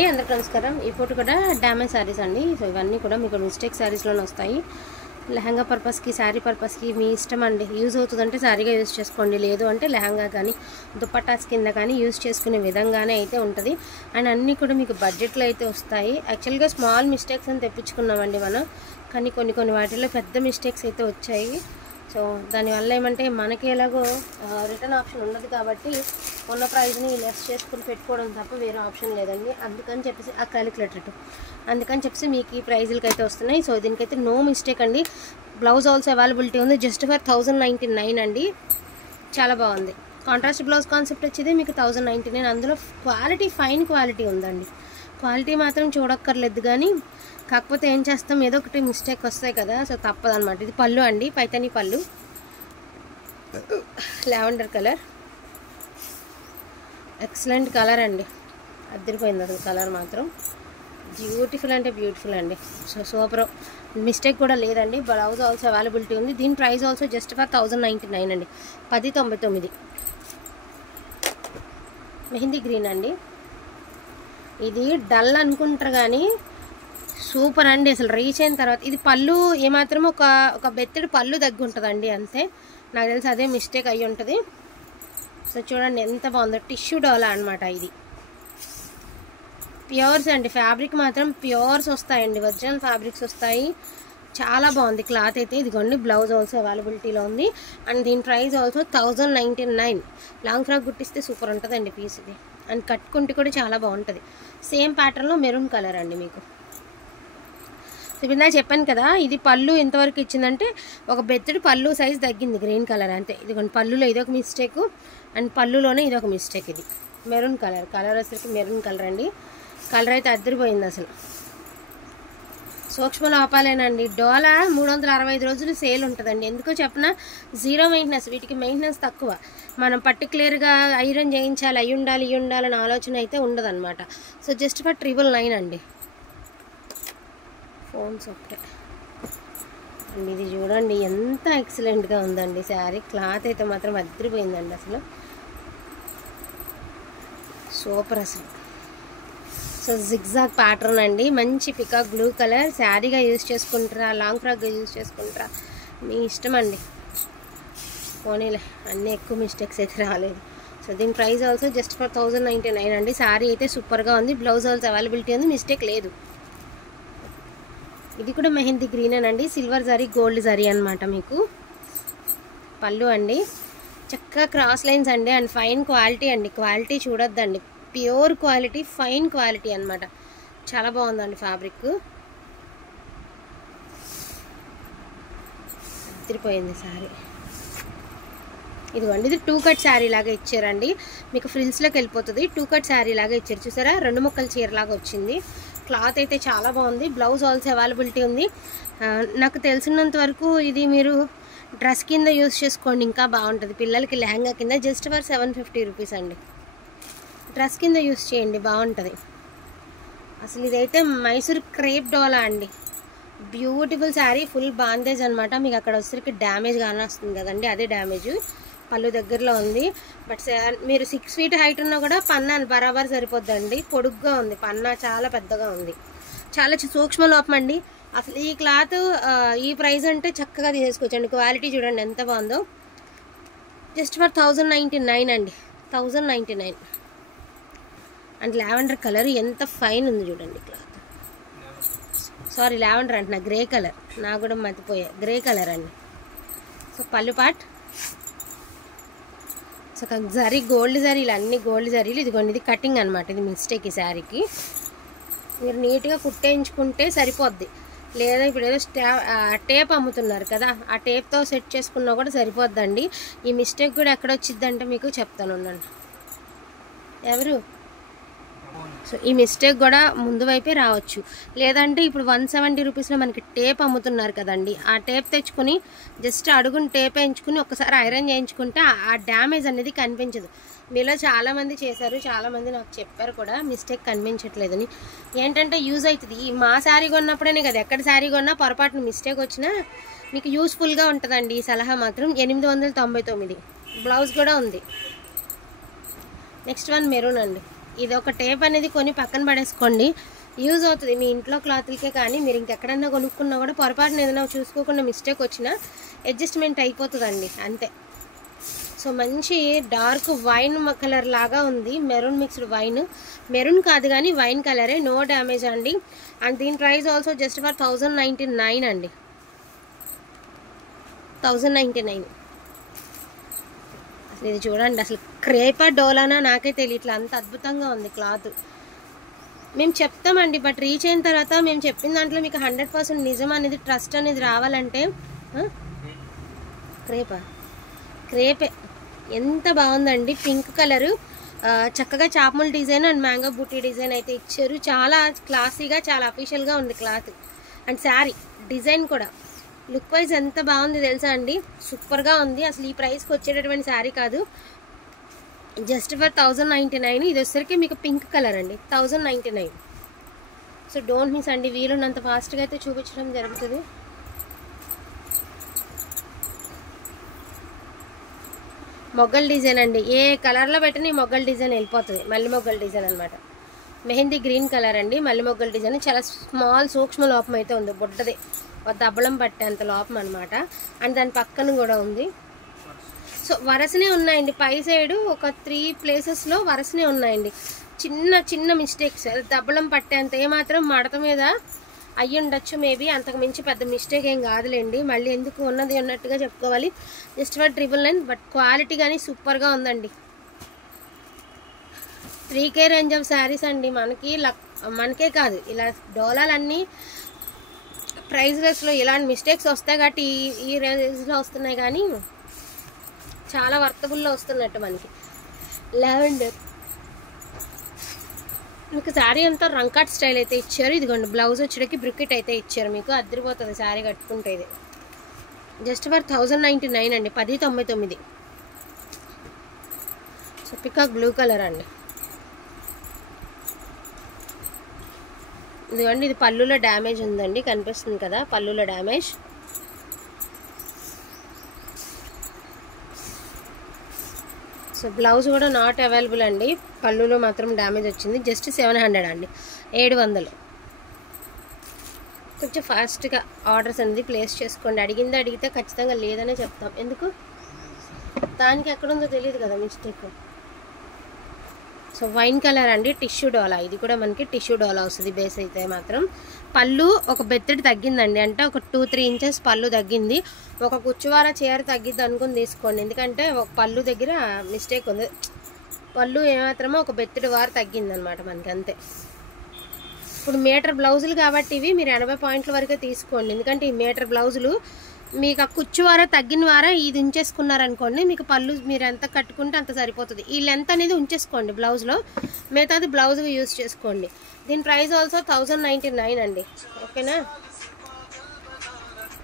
అందరికీ నమస్కారం. ఈ ఫోటో కూడా డ్యామేజ్ శారీస్ అండి. సో ఇవన్నీ కూడా మీకు మిస్టేక్ శారీస్లోనే వస్తాయి. లెహంగా పర్పస్కి, శారీ పర్పస్కి మీ ఇష్టం అండి. యూజ్ అవుతుందంటే శారీగా యూజ్ చేసుకోండి, లేదు అంటే లెహంగా కానీ దుపట్టాస్ కింద కానీ యూజ్ చేసుకునే విధంగానే అయితే ఉంటుంది. అండ్ అన్నీ కూడా మీకు బడ్జెట్లో అయితే వస్తాయి. యాక్చువల్గా స్మాల్ మిస్టేక్స్ అని తెప్పించుకున్నామండి మనం, కానీ కొన్ని వాటిల్లో పెద్ద మిస్టేక్స్ అయితే వచ్చాయి. సో దానివల్ల ఏమంటే మనకి ఎలాగో రిటర్న్ ఆప్షన్ ఉండదు కాబట్టి ఉన్న ప్రైస్ని లెస్ చేసుకుని పెట్టుకోవడం తప్ప వేరే ఆప్షన్ లేదండి. అందుకని చెప్పేసి ఆ క్యాలిక్యులేటర్ అందుకని చెప్పేసి మీకు ఈ ప్రైజులకి అయితే వస్తున్నాయి. సో దీనికైతే నో మిస్టేక్ అండి. బ్లౌజ్ ఆల్సో అవైలబిలిటీ ఉంది, జస్ట్ ఫర్ 1099 అండి. చాలా బాగుంది. కాంట్రాస్ట్ బ్లౌజ్ కాన్సెప్ట్ వచ్చేది మీకు 1099. అందులో క్వాలిటీ ఫైన్ క్వాలిటీ ఉందండి. క్వాలిటీ మాత్రం చూడక్కర్లేదు, కానీ కాకపోతే ఏం చేస్తాం, ఏదో ఒకటి మిస్టేక్ వస్తాయి కదా, సో తప్పదనమాట. ఇది పళ్ళు అండి, పైతని పళ్ళు, లావెండర్ కలర్, ఎక్సలెంట్ కలర్ అండి. అద్దరిపోయింది అసలు కలర్ మాత్రం, బ్యూటిఫుల్ అంటే బ్యూటిఫుల్ అండి. సో సూపర్, మిస్టేక్ కూడా లేదండి. బ్లౌజ్ ఆల్సో అవైలబిలిటీ ఉంది. దీని ప్రైస్ ఆల్సో జస్ట్ ఫర్ 1099 అండి, 1099. మెహందీ గ్రీన్ అండి. ఇది డల్ అనుకుంటారు కానీ సూపర్ అండి. అసలు రీచ్ అయిన తర్వాత ఇది పళ్ళు ఏమాత్రం ఒక బెత్తడి పళ్ళు తగ్గుంటుందండి, అంతే. నాకు తెలిసి అదే మిస్టేక్ అయ్యి ఉంటుంది. సో చూడండి ఎంత బాగుందో, టిష్యూ డోలా అనమాట. ఇది ప్యూర్స్ అండి, ఫ్యాబ్రిక్ మాత్రం ప్యూర్స్ వస్తాయండి, ఒరిజినల్ ఫ్యాబ్రిక్స్ వస్తాయి. చాలా బాగుంది క్లాత్ అయితే. ఇదిగోండి బ్లౌజ్ ఆల్సో అవైలబిలిటీలో ఉంది. అండ్ దీని ప్రైస్ ఆల్సో 1099. లాంగ్ ఫ్రాక్ గుట్టిస్తే సూపర్ ఉంటుందండి పీస్ ఇది. అండ్ కట్టుకుంటే కూడా చాలా బాగుంటుంది. సేమ్ ప్యాటర్న్లో మెరూన్ కలర్ అండి మీకు. ఇప్పుడు చెప్పాను కదా, ఇది పళ్ళు ఎంతవరకు ఇచ్చిందంటే ఒక బెత్తడి పళ్ళు సైజ్ తగ్గింది, గ్రీన్ కలర్ అంతే. ఇదిగోండి పళ్ళులో ఇదొక మిస్టేక్, అండ్ పళ్ళులోనే ఇదొక మిస్టేక్. ఇది మెరూన్ కలర్ అసలుకి మెరూన్ కలర్ అండి. కలర్ అయితే అద్దరిపోయింది అసలు. సూక్ష్మ లోపాలేనండి. డోలా 365 రోజులు సేల్ ఉంటుందండి. ఎందుకో చెప్పిన, జీరో మెయింటెనెన్స్. వీటికి మెయింటెనెన్స్ తక్కువ. మనం పర్టికులర్గా ఐరన్ చేయించాలి, అయ్యి ఉండాలి ఇవి ఉండాలని ఆలోచన అయితే ఉండదన్నమాట. సో జస్ట్ ఫర్ 999 అండి. ఫోన్స్ ఒకటే అండి. ఇది చూడండి ఎంత ఎక్సలెంట్గా ఉందండి శారీ. క్లాత్ అయితే మాత్రం అద్దరిపోయిందండి అసలు, సూపర్ అసలు. సో జిగ్జాగ్ ప్యాటర్న్ అండి, మంచి పికాక్ బ్లూ కలర్. శారీగా యూజ్ చేసుకుంటారా, లాంగ్ ఫ్రాక్గా యూజ్ చేసుకుంటారా, మీ ఇష్టం అండి. పోనీలే, అన్నీ ఎక్కువ మిస్టేక్స్ అయితే రాలేదు. సో దీని ప్రైస్ ఆల్సో జస్ట్ ఫర్ 1099 అండి. శారీ అయితే సూపర్గా ఉంది. బ్లౌజ్ ఆల్సో అవైలబిలిటీ ఉంది, మిస్టేక్ లేదు. ఇది కూడా మెహందీ గ్రీనేనండి, సిల్వర్ జరీ గోల్డ్ జరీ అనమాట. మీకు పళ్ళు అండి, చక్కగా క్రాస్ లైన్స్ అండి. అండ్ ఫైన్ క్వాలిటీ అండి. క్వాలిటీ చూడొద్దండి, ప్యూర్ క్వాలిటీ, ఫైన్ క్వాలిటీ అనమాట. చాలా బాగుందండి ఫ్యాబ్రిక్, తిరిగిపోయింది శారీ. ఇదిగోండి, ఇది 2 కట్ శారీ లాగా ఇచ్చారండి. మీకు ఫ్రిల్స్లోకి వెళ్ళిపోతుంది. 2 కట్ శారీ లాగా ఇచ్చారు, చూసారా, 2 ముక్కల చీరలాగా వచ్చింది. క్లాత్ అయితే చాలా బాగుంది. బ్లౌజ్ ఆల్సో అవైలబిలిటీ ఉంది. నాకు తెలిసినంత వరకు ఇది మీరు డ్రెస్ కింద యూజ్ చేసుకోండి, ఇంకా బాగుంటుంది. పిల్లలకి లెహంగా కింద జస్ట్ ఫర్ 750 రూపీస్ అండి. డ్రెస్ కింద యూజ్ చేయండి, బాగుంటుంది అసలు. ఇదైతే మైసూర్ క్రేప్ డోలా అండి, బ్యూటిఫుల్ శారీ. ఫుల్ బాందేజ్ అనమాట. మీకు అక్కడ వచ్చేసరికి డ్యామేజ్ కానీ వస్తుంది కదండి, అదే డ్యామేజ్. పళ్ళు దగ్గరలో ఉంది. బట్ మీరు 6 ఫీట్ హైట్ ఉన్నా కూడా పన్నా బరాబర్ సరిపోద్దండి. పొడుగ్గా ఉంది పన్నా, చాలా పెద్దగా ఉంది. చాలా సూక్ష్మ లోపం అండి అసలు. ఈ క్లాత్ ఈ ప్రైస్ అంటే చక్కగా తీసేసుకోవచ్చండి. క్వాలిటీ చూడండి ఎంత బాగుందో. జస్ట్ ఫర్ 1099 అండి, 1099. అండ్ లావెండర్ కలర్ ఎంత ఫైన్ ఉంది చూడండి క్లాత్. సారీ, లావెండర్ అంటున్నా, గ్రే కలర్. నాకు కూడా మతిపోయా, గ్రే కలర్ అండి. సో పళ్ళు పాట్, సో జరీ గోల్డ్ జరీలు, అన్ని గోల్డ్ జరీలు. ఇదిగోండి, ఇది కటింగ్ అనమాట. ఇది మిస్టేక్. ఈ శారీకి మీరు నీట్గా కుట్టేయించుకుంటే సరిపోద్ది, లేదా ఇప్పుడు ఏదో టేప్ అమ్ముతున్నారు కదా, ఆ టేప్తో సెట్ చేసుకున్నా కూడా సరిపోద్దండి. ఈ మిస్టేక్ కూడా ఎక్కడ వచ్చిద్దంటే మీకు చెప్తాను ఉండండి. ఎవరు సో ఈ మిస్టేక్ కూడా ముందు వైపే రావచ్చు, లేదంటే ఇప్పుడు 170 రూపీస్లో మనకి టేప్ అమ్ముతున్నారు కదండి, ఆ టేప్ తెచ్చుకొని జస్ట్ అడుగుని టేప్ వేయించుకుని ఒకసారి ఐరన్ చేయించుకుంటే ఆ డ్యామేజ్ అనేది కనిపించదు. మీలో చాలామంది చేశారు, చాలామంది నాకు చెప్పారు కూడా మిస్టేక్ కనిపించట్లేదని. ఏంటంటే యూజ్ అవుతుంది. మా శారీ కొన్నప్పుడే కదా, ఎక్కడ శారీ కొన్నా పొరపాటున మిస్టేక్ వచ్చినా మీకు యూస్ఫుల్గా ఉంటుందండి ఈ సలహా మాత్రం. 899. బ్లౌజ్ కూడా ఉంది. నెక్స్ట్ వన్ మెరూన్ అండి. ఇది ఒక టేప్ అనేది కొని పక్కన పడేసుకోండి, యూజ్ అవుతుంది మీ ఇంట్లో క్లాత్లకే. కానీ మీరు ఇంకెక్కడన్నా కొనుక్కున్నా కూడా పొరపాటున ఏదైనా చూసుకోకుండా మిస్టేక్ వచ్చినా అడ్జస్ట్మెంట్ అయిపోతుందండి అంతే. సో మంచి డార్క్ వైన్ కలర్ లాగా ఉంది, మెరూన్ మిక్స్డ్ వైన్, మెరూన్ కాదు కానీ వైన్ కలరే, నో డ్యామేజ్ అండి. అండ్ దీని ప్రైస్ ఆల్సో జస్ట్ ఫర్ 1099 అండి, 1099. అసలు ఇది చూడండి, అసలు క్రేపా డోలానా నాకే తెలియట్లా, అంత అద్భుతంగా ఉంది క్లాత్. మేము చెప్తామండి, బట్ రీచ్ అయిన తర్వాత మేము చెప్పిన దాంట్లో మీకు 100% నిజం అనేది, ట్రస్ట్ అనేది రావాలంటే క్రేపే ఎంత బాగుందండి. పింక్ కలరు, చక్కగా చాప్మూల్ design and mango buti design అయితే ఇచ్చారు. చాలా క్లాసీగా, చాలా అఫీషియల్గా ఉంది క్లాత్. అండ్ శారీ డిజైన్ కూడా లుక్ వైజ్ ఎంత బాగుంది తెలుసా అండి, సూపర్గా ఉంది. అసలు ఈ ప్రైస్కి వచ్చేటటువంటి శారీ కాదు, జస్ట్ ఫర్ 1099. ఇది వచ్చేసరికి మీకు పింక్ కలర్ అండి, 1099. సో డోంట్ మిస్ అండి, వీలున్నంత ఫాస్ట్గా అయితే చూపించడం జరుగుతుంది. మొగ్గల్ డిజైన్ అండి, ఏ కలర్లో పెట్టిన ఈ మొగ్గల్ డిజైన్ వెళ్ళిపోతుంది. మల్లి మొగ్గల్ డిజైన్ అనమాట, మెహందీ గ్రీన్ కలర్ అండి. మల్లి మొగ్గల్ డిజైన్ చాలా స్మాల్ సూక్ష్మ లోపం అయితే ఉంది, బుడ్డది దబ్బలం పట్టేంత లోపం అనమాట. అండ్ దాని పక్కన కూడా ఉంది. సో వరసనే ఉన్నాయండి, పై సైడు ఒక 3 ప్లేసెస్లో వరసనే ఉన్నాయండి. చిన్న చిన్న మిస్టేక్స్, దబ్బలం పట్టేంత ఏమాత్రం మడత మీద అయ్యి ఉండొచ్చు మేబీ, అంతకు మించి పెద్ద మిస్టేక్ ఏం కాదులేండి. మళ్ళీ ఎందుకు ఉన్నది అన్నట్టుగా చెప్పుకోవాలి. జస్ట్ ఫర్ 999, బట్ క్వాలిటీ కానీ సూపర్గా ఉందండి. 3K రేంజ్ ఆఫ్ శారీస్ అండి మనకే కాదు, ఇలా డోలాలన్నీ ప్రైస్లెస్లో ఇలాంటి మిస్టేక్స్ వస్తాయి కాబట్టి ఈ రేంజ్లో వస్తున్నాయి, కానీ చాలా వర్తబుల్లో వస్తున్నట్టు మనకి. లావెండర్ మీకు శారీ అంతా రంకాట్ స్టైల్ అయితే ఇచ్చారు. ఇదిగోండి బ్లౌజ్ వచ్చేటికి బ్రికెట్ అయితే ఇచ్చారు, మీకు అద్దరిపోతుంది శారీ కట్టుకుంటే. ఇది జస్ట్ ఫర్ 1099 అండి, 1099. సో పికాక్ బ్లూ కలర్ అండి. ఇదిగోండి, ఇది పళ్ళులో డ్యామేజ్ ఉందండి, కనిపిస్తుంది కదా పళ్ళులో డ్యామేజ్. సో బ్లౌజ్ కూడా నాట్ అవైలబుల్ అండి, పళ్ళులో మాత్రం డ్యామేజ్ వచ్చింది. జస్ట్ 700 అండి, 700. కొంచెం ఫాస్ట్గా ఆర్డర్స్ అనేది ప్లేస్ చేసుకోండి. అడిగితే ఖచ్చితంగా లేదనే చెప్తాం, ఎందుకు దానికి ఎక్కడుందో తెలియదు కదా మిస్టేక్. సో వైన్ కలర్ అండి, టిష్యూ డోలా. ఇది కూడా మనకి టిష్యూ డోలా వస్తుంది బేస్ అయితే మాత్రం. పళ్ళు ఒక బెత్తడి తగ్గిందండి, అంటే ఒక 2-3 ఇంచెస్ పళ్ళు తగ్గింది. ఒక కుచ్చువార చీర తగ్గిద్ది అనుకుని తీసుకోండి, ఎందుకంటే ఒక పళ్ళు దగ్గర మిస్టేక్ ఉంది. పళ్ళు ఏమాత్రమో ఒక బెత్తడి వారు తగ్గిందనమాట మనకి, అంతే. ఇప్పుడు మీటర్ బ్లౌజులు కాబట్టి ఇవి మీరు 80 పాయింట్ల వరకే తీసుకోండి, ఎందుకంటే ఈ మీటర్ బ్లౌజులు మీకు ఆ కుచ్చువార తగ్గిన వార ఇది ఉంచేసుకున్నారనుకోండి, మీకు పళ్ళు మీరు ఎంత కట్టుకుంటే అంత సరిపోతుంది. ఈ లెంత్ అనేది ఉంచేసుకోండి బ్లౌజ్లో, మిగతాది బ్లౌజ్గా యూజ్ చేసుకోండి. దీని ప్రైస్ ఆల్సో 1099 అండి, ఓకేనా.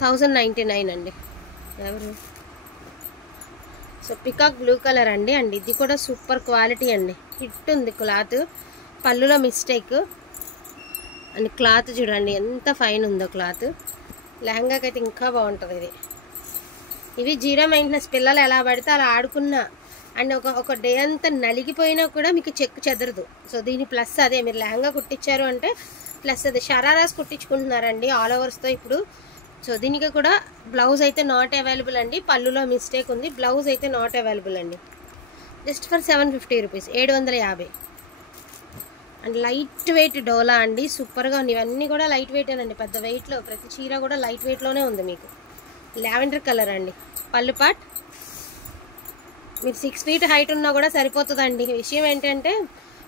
1099 అండి. ఎవరు? సో పికాక్ బ్లూ కలర్ అండి. అండ్ ఇది కూడా సూపర్ క్వాలిటీ అండి, హిట్ ఉంది క్లాత్. పళ్ళులో మిస్టేక్ అండ్ క్లాత్ చూడండి ఎంత ఫైన్ ఉందో క్లాత్. లెహంగాకి అయితే ఇంకా బాగుంటుంది ఇది. ఇవి 0 మెయింటెనెన్స్, పిల్లలు ఎలా పడితే అలా ఆడుకున్నా అండ్ ఒక డే అంతా నలిగిపోయినా కూడా మీకు చెక్కు చెదరదు. సో దీని ప్లస్ అదే, మీరు లెహంగా కుట్టించారు అంటే ప్లస్ అదే. షరారాస్ కుట్టించుకుంటున్నారండి ఆల్ ఓవర్స్తో ఇప్పుడు. సో దీనికి కూడా బ్లౌజ్ అయితే నాట్ అవైలబుల్ అండి, పళ్ళులో మిస్టేక్ ఉంది, బ్లౌజ్ అయితే నాట్ అవైలబుల్ అండి. Just for 750 rupees, 750. And light weight dola అండి, సూపర్గా ఉంది. ఇవన్నీ కూడా లైట్ వెయిటేనండి, పెద్ద వెయిట్లో, ప్రతి చీర కూడా లైట్ వెయిట్లోనే ఉంది మీకు. లావెండర్ కలర్ అండి, పళ్ళు పాట్. మీరు 6 ఫీట్ హైట్ ఉన్నా కూడా సరిపోతుందండి. విషయం ఏంటంటే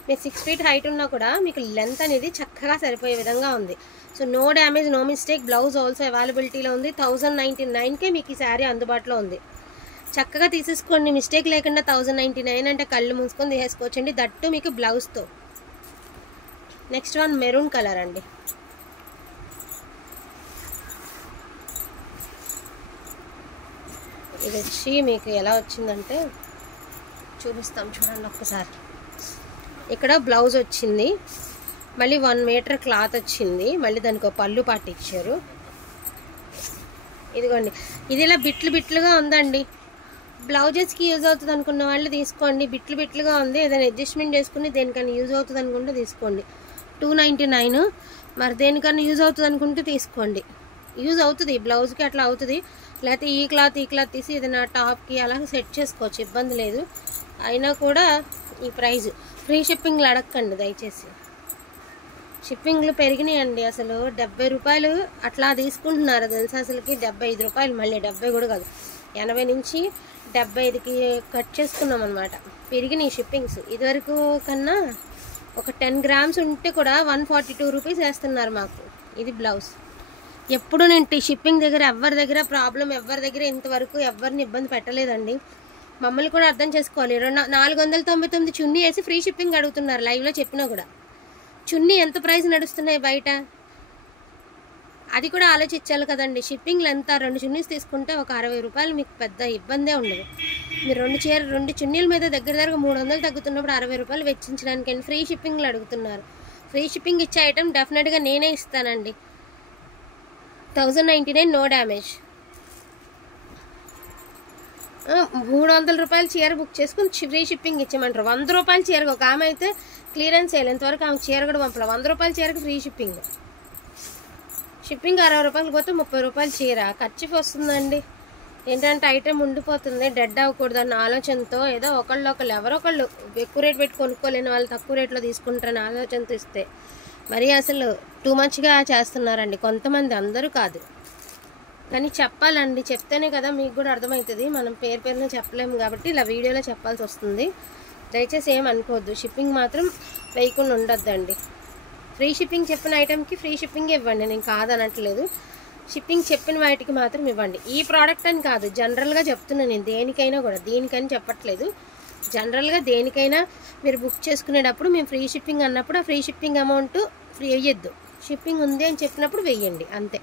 మీరు 6 ఫీట్ హైట్ ఉన్నా కూడా మీకు లెంత్ అనేది చక్కగా సరిపోయే విధంగా ఉంది. So no damage, no mistake. Blouse also అవైలబిలిటీలో ఉంది. 1099కే మీకు ఈ శారీ అందుబాటులో ఉంది. చక్కగా తీసేసుకోండి, మిస్టేక్ లేకుండా. 1099 అంటే కళ్ళు మూసుకొని తీసేసుకోవచ్చండి, దట్టు మీకు బ్లౌజ్తో. నెక్స్ట్ వన్ మెరూన్ కలర్ అండి. ఇది వచ్చి మీకు ఎలా వచ్చిందంటే చూపిస్తాం చూడండి ఒక్కసారి. ఇక్కడ బ్లౌజ్ వచ్చింది, మళ్ళీ 1 మీటర్ క్లాత్ వచ్చింది, మళ్ళీ దానికి ఒక పళ్ళు పాటు ఇచ్చారు. ఇదిగోండి, ఇది ఇలా బిట్లుగా ఉందండి. బ్లౌజెస్కి యూజ్ అవుతుంది అనుకున్న వాళ్ళు తీసుకోండి. బిట్లు బిట్లుగా ఉంది, ఏదైనా అడ్జస్ట్మెంట్ చేసుకుని దేనికన్నా యూజ్ అవుతుంది అనుకుంటే తీసుకోండి. 299. మరి దేనికన్నా యూజ్ అవుతుంది అనుకుంటే తీసుకోండి. యూజ్ అవుతుంది, బ్లౌజ్కి అట్లా అవుతుంది. లేకపోతే ఈ క్లాత్ తీసి ఏదైనా టాప్కి అలా సెట్ చేసుకోవచ్చు, ఇబ్బంది లేదు. అయినా కూడా ఈ ప్రైజ్. ఫ్రీ షిప్పింగ్లు అడగండి దయచేసి. షిప్పింగ్లు పెరిగినాయండి. అసలు 70 రూపాయలు అట్లా తీసుకుంటున్నారు తెలుసా. అసలుకి 75 రూపాయలు, మళ్ళీ 70 కూడా కాదు, 80 నుంచి 75కి కట్ చేసుకున్నాం అనమాట. పెరిగినాయి షిప్పింగ్స్. ఇదివరకు కన్నా ఒక 10 గ్రామ్స్ ఉంటే కూడా 142 రూపీస్ వేస్తున్నారు మాకు. ఇది బ్లౌజ్. ఎప్పుడు నేను షిప్పింగ్ దగ్గర ఎవరి దగ్గర ఇంతవరకు ఎవరిని ఇబ్బంది పెట్టలేదండి. మమ్మల్ని కూడా అర్థం చేసుకోవాలి. 499 చున్నీ వేసి ఫ్రీ షిప్పింగ్ అడుగుతున్నారు. లైవ్లో చెప్పినా కూడా చున్నీ ఎంత ప్రైస్ నడుస్తున్నాయి బయట, అది కూడా ఆలోచించాలి కదండి. షిప్పింగ్లు ఎంత, 2 చున్నీస్ తీసుకుంటే ఒక 60 రూపాయలు, మీకు పెద్ద ఇబ్బందే ఉండదు. మీరు 2 చున్నీల మీద దగ్గర 300 తగ్గుతున్నప్పుడు 60 రూపాయలు వెచ్చించడానికి ఫ్రీ షిప్పింగ్లు అడుగుతున్నారు. ఫ్రీ షిప్పింగ్ ఇచ్చే ఐటమ్ డెఫినెట్గా నేనే ఇస్తానండి. 1099 నో డ్యామేజ్. 300 రూపాయల చీర బుక్ చేసుకుని ఫ్రీ షిప్పింగ్ ఇచ్చామంటారు. 100 రూపాయల చీరకు ఒక ఆమె అయితే క్లియరెన్స్ చేయాలి, ఇంతవరకు ఆమె చీర కూడా పంపలేదు. 100 రూపాయల చీరకు ఫ్రీ షిప్పింగ్. 60 రూపాయలు పోతే 30 రూపాయల చీర ఖర్చు వస్తుందండి. ఏంటంటే ఐటెం ఉండిపోతుంది, డెడ్ అవ్వకూడదు అన్న ఆలోచనతో ఏదో ఎవరో ఒకళ్ళు ఎక్కువ రేట్ పెట్టి కొనుక్కోలేని వాళ్ళు తక్కువ రేట్లో తీసుకుంటారని ఆలోచనతో ఇస్తే మరి అసలు టూ మచ్గా చేస్తున్నారండి కొంతమంది, అందరూ కాదు. కానీ చెప్పాలండి, చెప్తేనే కదా మీకు కూడా అర్థమవుతుంది. మనం పేరున చెప్పలేము కాబట్టి ఇలా వీడియోలో చెప్పాల్సి వస్తుంది. దయచేసి ఏం అనుకోవద్దు. షిప్పింగ్ మాత్రం వేయకుండా ఉండొద్దండి. ఫ్రీ షిప్పింగ్ చెప్పిన ఐటెంకి ఫ్రీ షిప్పింగ్ ఇవ్వండి, నేను కాదనట్లేదు. షిప్పింగ్ చెప్పిన వాటికి మాత్రం ఇవ్వండి. ఈ ప్రోడక్ట్ అని కాదు, జనరల్గా చెప్తున్నాను నేను. దేనికైనా కూడా, దీనికని చెప్పట్లేదు, జనరల్గా దేనికైనా మీరు బుక్ చేసుకునేటప్పుడు మేము ఫ్రీ షిప్పింగ్ అన్నప్పుడు ఆ ఫ్రీ షిప్పింగ్ అమౌంట్ ఫ్రీ వేయద్దు. షిప్పింగ్ ఉంది అని చెప్పినప్పుడు వెయ్యండి, అంతే.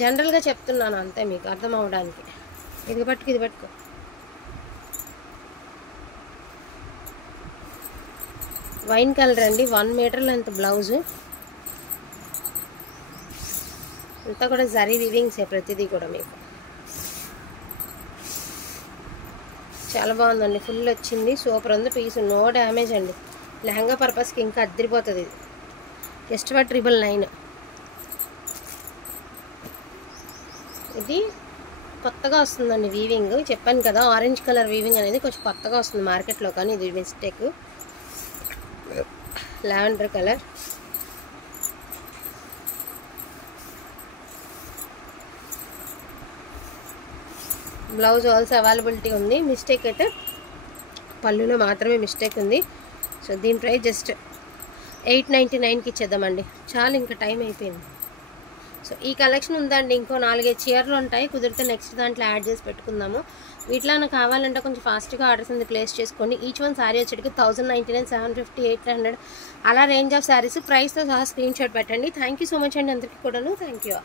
జనరల్గా చెప్తున్నాను అంతే, మీకు అర్థం అవడానికి. ఇది పట్టుకో. వైన్ కలర్ అండి, 1 మీటర్ లెంత్ బ్లౌజు. అంతా కూడా జరీ వివింగ్సే ప్రతిదీ కూడా. మీకు చాలా బాగుందండి, ఫుల్ వచ్చింది, సూపర్ ఉంది పీస్, నో డ్యామేజ్ అండి. లెహంగా పర్పస్కి ఇంకా అద్దరిపోతుంది. ఇది జస్ట్ ఫర్ 999. ఇది కొత్తగా వస్తుందండి వీవింగ్. చెప్పాను కదా ఆరెంజ్ కలర్ వీవింగ్ అనేది కొంచెం కొత్తగా వస్తుంది మార్కెట్లో, కానీ ఇది mistake. Lavender colour. Blouse also availability ఉంది. మిస్టేక్ అయితే పళ్ళులో మాత్రమే మిస్టేక్ ఉంది. సో దీని ప్రైస్ జస్ట్ 899కి ఇచ్చేద్దామండి. చాలా, ఇంకా టైం అయిపోయింది. సో ఈ కలెక్షన్ ఉందండి, ఇంకో 4-5 చీరలు ఉంటాయి. కుదిరితే నెక్స్ట్ దాంట్లో యాడ్ చేసి పెట్టుకుందాము. వీటిలో నాకు కావాలంటే కొంచెం ఫాస్ట్గా ఆర్డర్స్ అనేది ప్లేస్ చేసుకోండి. ఈచ్ వన్ శారీ వచ్చేటికి 1099, 750, 800 అలా రేంజ్ ఆఫ్ శారీస్. ప్రైస్తో సహా స్క్రీన్ షాట్ పెట్టండి. థ్యాంక్ యూ సో మచ్ అండి అందరికీ కూడాను. Thank you.